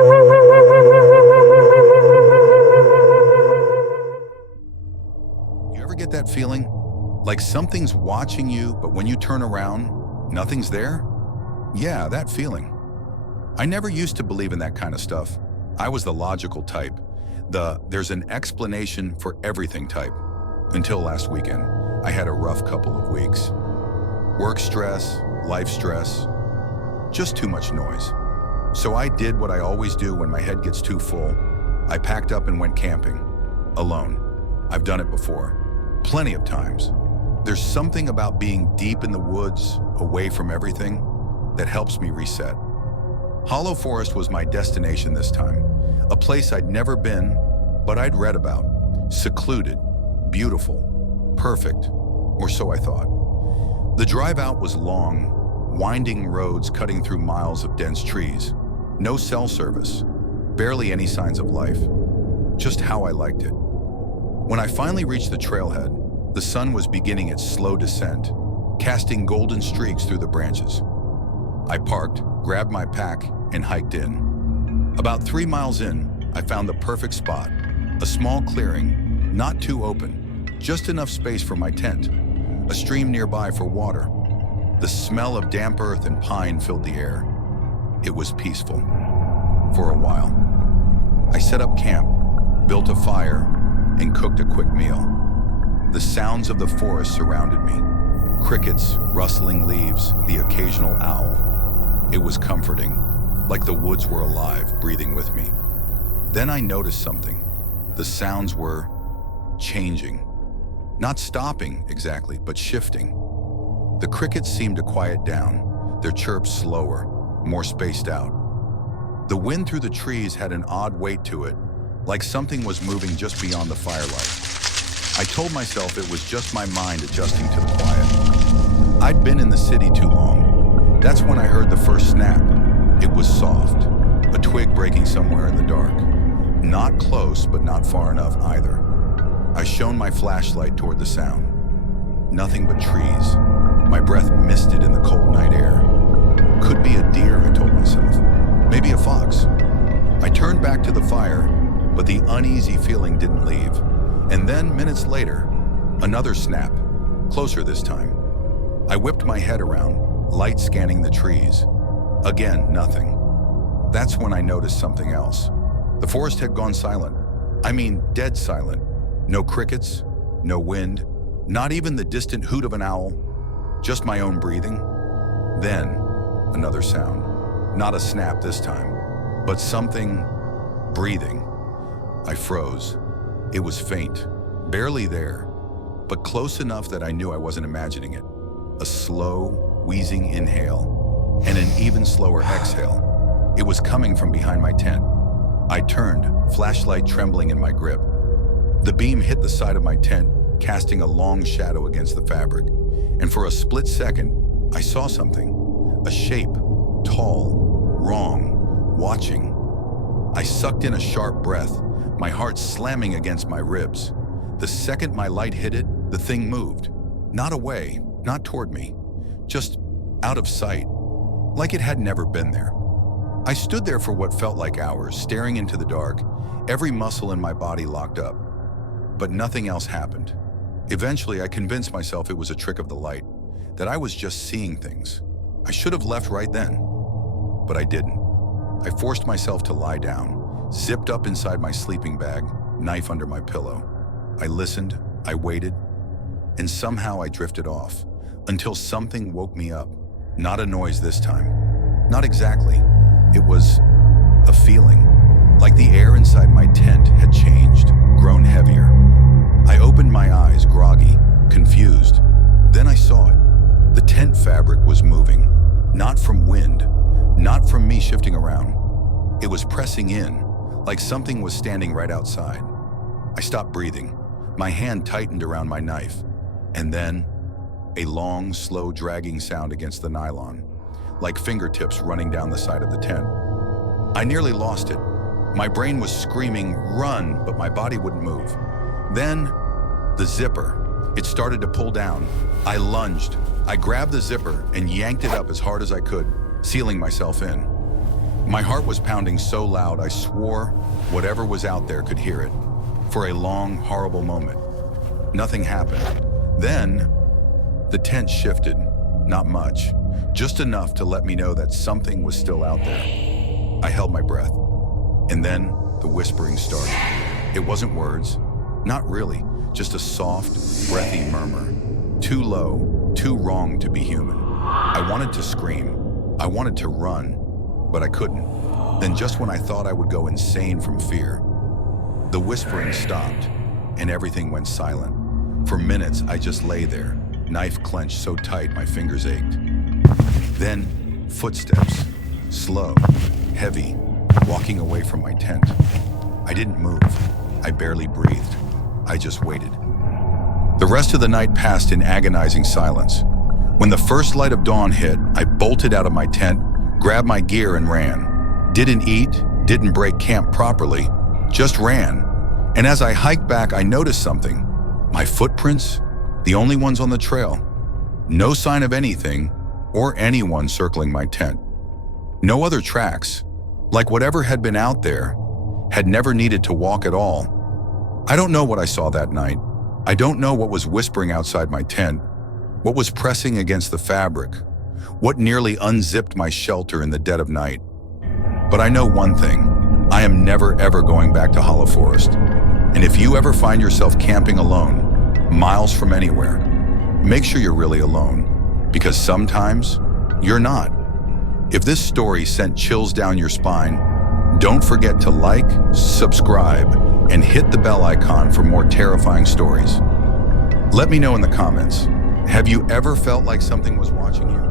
You ever get that feeling? Like something's watching you, but when you turn around, nothing's there? Yeah, that feeling. I never used to believe in that kind of stuff. I was the logical type. There's an explanation for everything type. Until last weekend, I had a rough couple of weeks. Work stress, life stress, just too much noise. So I did what I always do when my head gets too full. I packed up and went camping. Alone. I've done it before. Plenty of times. There's something about being deep in the woods, away from everything, that helps me reset. Hollow Forest was my destination this time. A place I'd never been, but I'd read about. Secluded, beautiful, perfect, or so I thought. The drive out was long, winding roads cutting through miles of dense trees. No cell service, barely any signs of life. Just how I liked it. When I finally reached the trailhead, the sun was beginning its slow descent, casting golden streaks through the branches. I parked, grabbed my pack, and hiked in. About 3 miles in, I found the perfect spot. A small clearing, not too open, just enough space for my tent. A stream nearby for water. The smell of damp earth and pine filled the air. It was peaceful. For a while. I set up camp, built a fire, and cooked a quick meal. The sounds of the forest surrounded me. Crickets, rustling leaves, the occasional owl. It was comforting, like the woods were alive, breathing with me. Then I noticed something. The sounds were changing. Not stopping exactly, but shifting. The crickets seemed to quiet down, their chirps slower, more spaced out. The wind through the trees had an odd weight to it, like something was moving just beyond the firelight. I told myself it was just my mind adjusting to the quiet. I'd been in the city too long. That's when I heard the first snap. It was soft, a twig breaking somewhere in the dark. Not close, but not far enough either. I shone my flashlight toward the sound. Nothing but trees. My breath misted in the cold night air. Could be a deer, I told myself. Maybe a fox. I turned back to the fire, but the uneasy feeling didn't leave. And then, minutes later, another snap, closer this time. I whipped my head around, light scanning the trees. Again, nothing. That's when I noticed something else. The forest had gone silent. I mean, dead silent. No crickets, no wind, not even the distant hoot of an owl, just my own breathing. Then, another sound. Not a snap this time, but something breathing. I froze. It was faint, barely there, but close enough that I knew I wasn't imagining it. A slow, wheezing inhale and an even slower exhale. It was coming from behind my tent. I turned, flashlight trembling in my grip. The beam hit the side of my tent, casting a long shadow against the fabric. And for a split second, I saw something. A shape, tall, wrong, watching. I sucked in a sharp breath, my heart slamming against my ribs. The second my light hit it, the thing moved. Not away, not toward me, just out of sight, like it had never been there. I stood there for what felt like hours, staring into the dark, every muscle in my body locked up. But nothing else happened. Eventually, I convinced myself it was a trick of the light, that I was just seeing things. I should have left right then, but I didn't. I forced myself to lie down, zipped up inside my sleeping bag, knife under my pillow. I listened, I waited, and somehow I drifted off, until something woke me up. Not a noise this time. Not exactly. It was a feeling, like the air inside my tent had changed, grown heavier. I opened my eyes, groggy, confused. Then I saw it. The tent fabric was moving, not from wind, not from me shifting around. It was pressing in, like something was standing right outside. I stopped breathing. My hand tightened around my knife. And then, a long, slow dragging sound against the nylon, like fingertips running down the side of the tent. I nearly lost it. My brain was screaming, "Run," but my body wouldn't move. Then, the zipper. It started to pull down. I lunged. I grabbed the zipper and yanked it up as hard as I could, sealing myself in. My heart was pounding so loud I swore whatever was out there could hear it. For a long, horrible moment, nothing happened. Then, the tent shifted. Not much, just enough to let me know that something was still out there. I held my breath. And then, the whispering started. It wasn't words, not really, just a soft, breathy murmur. Too low, too wrong to be human. I wanted to scream. I wanted to run, but I couldn't. Then just when I thought I would go insane from fear, the whispering stopped and everything went silent. For minutes, I just lay there, knife clenched so tight my fingers ached. Then, footsteps, slow, heavy, walking away from my tent. I didn't move. I barely breathed. I just waited. The rest of the night passed in agonizing silence. When the first light of dawn hit, I bolted out of my tent, grabbed my gear and ran. Didn't eat, didn't break camp properly, just ran. And as I hiked back, I noticed something. My footprints, the only ones on the trail. No sign of anything or anyone circling my tent. No other tracks, like whatever had been out there had never needed to walk at all. I don't know what I saw that night. I don't know what was whispering outside my tent, what was pressing against the fabric, what nearly unzipped my shelter in the dead of night. But I know one thing, I am never ever going back to Hollow Forest. And if you ever find yourself camping alone, miles from anywhere, make sure you're really alone, because sometimes you're not. If this story sent chills down your spine, don't forget to like, subscribe, and hit the bell icon for more terrifying stories. Let me know in the comments, have you ever felt like something was watching you?